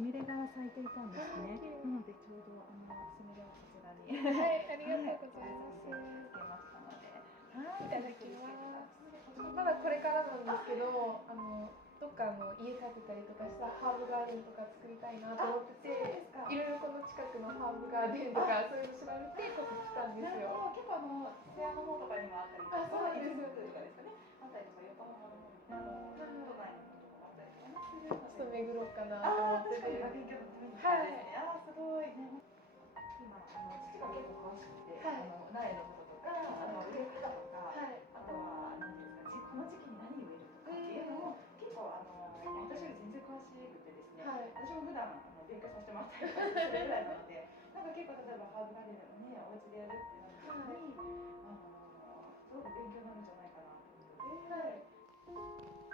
スミレが咲いていたんですね。なのでちょうどスミレをこちらにはい、ありがとうございます。つけましたので、いただきます。まだこれからなんですけど、どっか家建てたりとかしたハーブガーデンとか作りたいなと思ってて、いろいろこの近くのハーブガーデンとかそういうの調べてここ来たんですよ。結構部屋の方とかにもあったりとか、そうなんですよとかですかね。あったりとか横浜の方に都内の方とかもあったりとかね。ちょっと巡ろうかなと思ってて。勉強のためにですね。すごいね。今父が結構詳しくて、苗のこととか、植え方とか、あとは何ですか、この時期に何を植えるとかっていうのも結構私より全然詳しくてですね。私も普段勉強させてもらったりとかするぐらいなので、なんか結構例えばハーブガーデンをねお家でやるってなった時に、すごく勉強になるんじゃないかなと思って。